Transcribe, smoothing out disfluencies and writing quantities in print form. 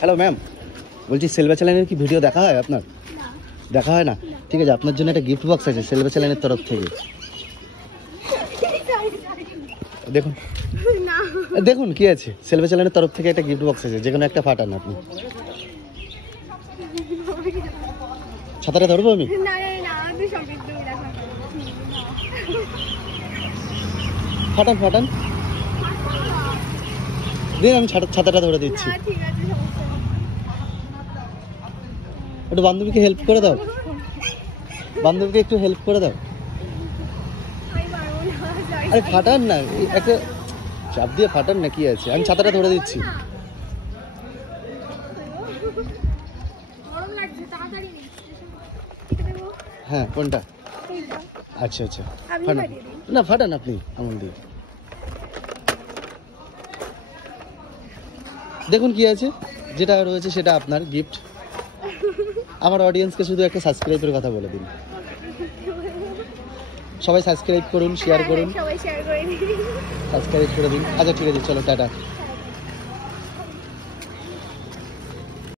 Hello ma'am, বলছি selva চ্যানেলের কি ভিডিও দেখা হয় আপনার? দেখা হয় না? ঠিক আছে, আপনার জন্য একটা গিফট বক্স আছে সেলভা চ্যানেলের তরফ থেকে। দেখুন দেখুন কি আছে, সেলভা চ্যানেলের তরফ থেকে একটা গিফট বক্স আছে, যে কোনো একটা ফাটান আপনি। ছাতাটা ধরবো আমি? ফাটান ফাটান দিন, আমি ছাতাটা ধরে দিচ্ছি। একটু বান্ধবীকে হেল্প করে দাও, বান্ধবীকে একটু হেল্প করে দাও। আরে ফাটান না, একটা চাপ দিয়ে ফাটান না, কি আছে, আমি ছাতাটা ধরে দিচ্ছি। হ্যাঁ কোনটা? আচ্ছা আচ্ছা, ফাটান না, ফাটান আপনি আমল দিয়ে। দেখুন কি আছে, যেটা রয়েছে সেটা আপনার গিফট। আমার অডিয়েন্সকে শুধু একটা সাবস্ক্রাইবের কথা বলে দিন। সবাই সাবস্ক্রাইব করুন, শেয়ার করুন, সাবস্ক্রাইব করে দিন। আচ্ছা ঠিক আছে, চলো টাটা।